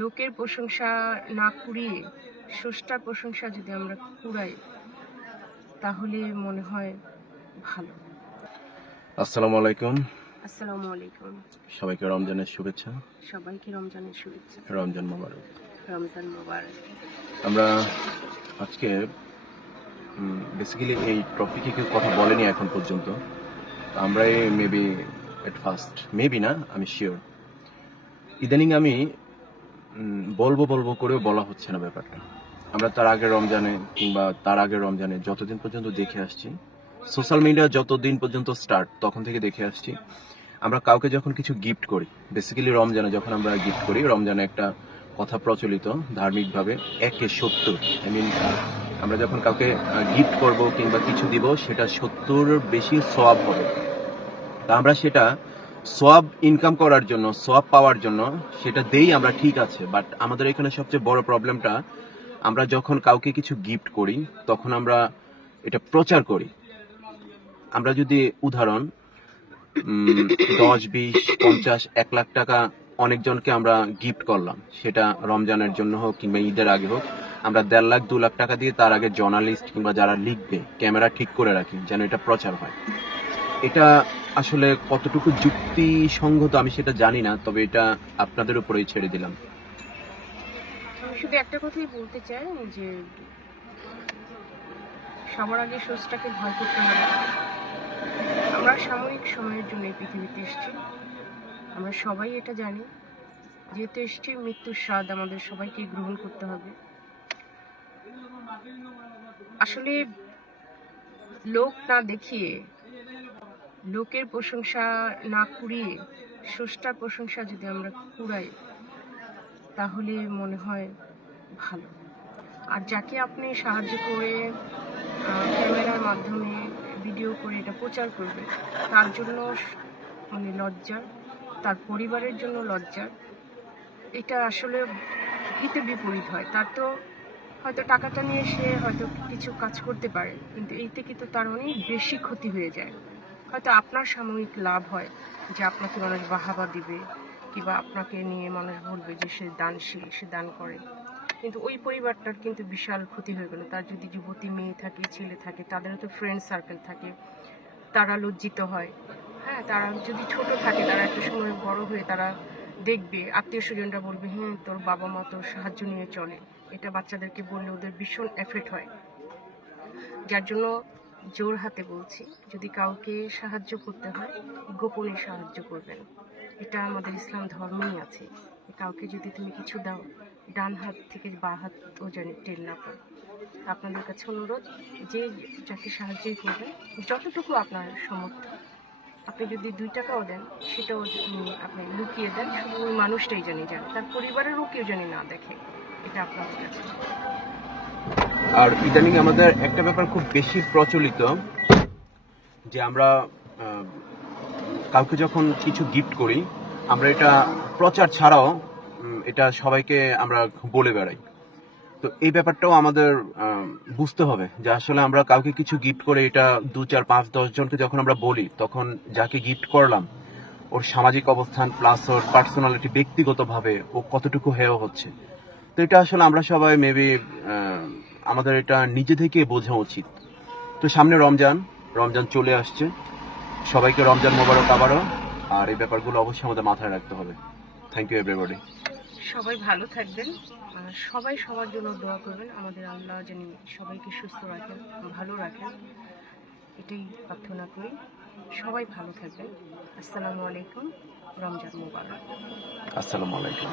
লোকের প্রশংসা না কুড়িয়ে স্রষ্টার প্রশংসা যদি আমরা কুড়াই তাহলে মনে হয় ভালো। আসসালামু আলাইকুম। আসসালামু আলাইকুম। সবাইকে রমজানের শুভেচ্ছা। সবাইকে রমজানের শুভেচ্ছা। রমজান মোবারক। রমজান মোবারক। আমরা আজকে বেসিক্যালি এই টপিকে কেউ কথা বলেনি এখন পর্যন্ত। তো আমরাই মেবি এট ফার্স্ট মেবি না আমি শিওর ইদানিং আমি বলব বলব করেও বলা হচ্ছে না ব্যাপারটা। আমরা তার আগে রমজানে কিংবা তার আগে রমজানে যতদিন পর্যন্ত দেখে আসছি সোশ্যাল মিডিয়া যতদিন পর্যন্ত স্টার্ট তখন থেকে দেখে আসছি, আমরা কাউকে যখন কিছু গিফট করি বেসিক্যালি রমজানে যখন আমরা গিফট করি, রমজানে একটা কথা প্রচলিত ধার্মিকভাবে, একে সত্তর। আই মিন আমরা যখন কাউকে গিফট করব কিংবা কিছু দিব, সেটা সত্তর বেশি সোয়াব হবে। তা আমরা সেটা সোয়াব ইনকাম করার জন্য, সব পাওয়ার জন্য সেটা দেই আমরা ঠিক আছে। বাট আমাদের এখানে সবচেয়ে বড় প্রবলেমটা আমরা যখন কাউকে কিছু গিফট করি, তখন আমরা এটা প্রচার করি। আমরা যদি উদাহরণ দশ, বিশ, পঞ্চাশ, এক লাখ টাকা অনেকজনকে আমরা গিফট করলাম। সেটা রমজানের জন্য হোক কিংবা ঈদের আগে হোক, আমরা দেড় লাখ, দু লাখ টাকা দিয়ে তার আগে জার্নালিস্ট কিংবা যারা লিখবে, ক্যামেরা ঠিক করে রাখি যেন এটা প্রচার হয়। এটা আসলে কতটুকু যুক্তিসঙ্গত আমি সেটা জানি না, তবে এটা আপনাদের উপরেই ছেড়ে দিলাম। শুধু একটা কথাই বলতে চাই, যে সবার আগে স্রষ্টাকে ভয় করতে হবে। আমরা সাময়িক সময়ের জন্য এই পৃথিবীতে এসেছি। আমরা সবাই এটা জানি। যেহেতু এসেছি, মৃত্যুর স্বাদ আমাদের সবাইকে গ্রহণ করতে হবে। আসলে লোক না দেখিয়ে লোকের প্রশংসা না কুড়িয়ে স্রষ্টার প্রশংসা যদি আমরা কুড়াই, তাহলে মনে হয় ভালো। আর যাকে আপনি সাহায্য করে ক্যামেরার মাধ্যমে ভিডিও করে এটা প্রচার করবেন, তার জন্য মানে লজ্জা, তার পরিবারের জন্য লজ্জা, এটা আসলে হিতে বিপরীত হয়। তার তো হয়তো টাকাটা নিয়ে সে হয়তো কিছু কাজ করতে পারে, কিন্তু এইতে কিন্তু তার অনেক বেশি ক্ষতি হয়ে যায়। হয়তো আপনার সাময়িক লাভ হয় যে আপনাকে মানুষ বাহাবা দিবে কিংবা আপনাকে নিয়ে মানুষ বলবে যে সে দানশীল, সে দান করে। কিন্তু ওই পরিবারটার কিন্তু বিশাল ক্ষতি হয়ে গেল। তার যদি যুবতী মেয়ে থাকে, ছেলে থাকে তাদেরও তো ফ্রেন্ড সার্কেল থাকে, তারা লজ্জিত হয়। হ্যাঁ তারা যদি ছোট থাকে, তারা একটা সময় বড় হয়ে তারা দেখবে আত্মীয় স্বজনরা বলবে হ্যাঁ তোর বাবা মা তোর সাহায্য নিয়ে চলে। এটা বাচ্চাদেরকে বললে ওদের ভীষণ এফেক্ট হয়। যার জন্য জোর হাতে বলছি, যদি কাউকে সাহায্য করতে হয় গোপনে সাহায্য করবেন। এটা আমাদের ইসলাম ধর্মেই আছে। কাউকে যদি তুমি কিছু দাও, ডান হাত থেকে বা হাত ও যেন টের না পায়। আপনাদের কাছে অনুরোধ, যে যাকে সাহায্যই করবেন, যতটুকু আপনার সামর্থ্য আপনি যদি দুই টাকাও দেন, সেটাও আপনি লুকিয়ে দেন, শুধু ওই মানুষটাই জানি জানে তার পরিবারেরও কেউ জানি না দেখে। এটা আপনার কাছে। আর ইদানিং আমাদের একটা ব্যাপার খুব বেশি প্রচলিত, যে আমরা কাউকে যখন কিছু গিফট করি, আমরা এটা প্রচার ছাড়াও এটা সবাইকে আমরা বলে বেড়াই। তো এই ব্যাপারটাও আমাদের বুঝতে হবে যে আসলে আমরা কাউকে কিছু গিফট করে এটা দু, চার, পাঁচ, দশ জনকে যখন আমরা বলি, তখন যাকে গিফট করলাম, ওর সামাজিক অবস্থান প্লাস ওর পার্সোনালিটি ব্যক্তিগতভাবে ও কতটুকু হেয় হচ্ছে। তো এটা আসলে আমরা সবাই মেবি আমাদের এটা নিজে থেকে বোঝা উচিত। তো সামনে রমজান রমজান চলে আসছে। সবাইকে রমজান মোবারক আবারও। আর এই ব্যাপারগুলো অবশ্যই আমাদের মাথায় রাখতে হবে। থ্যাংক ইউ এভরিবডি সবাই ভালো থাকবেন। সবাই সবার জন্য দোয়া করবেন। আমাদের আল্লাহ যেন সবাইকে সুস্থ রাখেন ভালো রাখেন। এটাই প্রার্থনা করি। সবাই ভালো থাকবেন। আসসালামু আলাইকুম। রমজান মুবারক। আসসালামু আলাইকুম।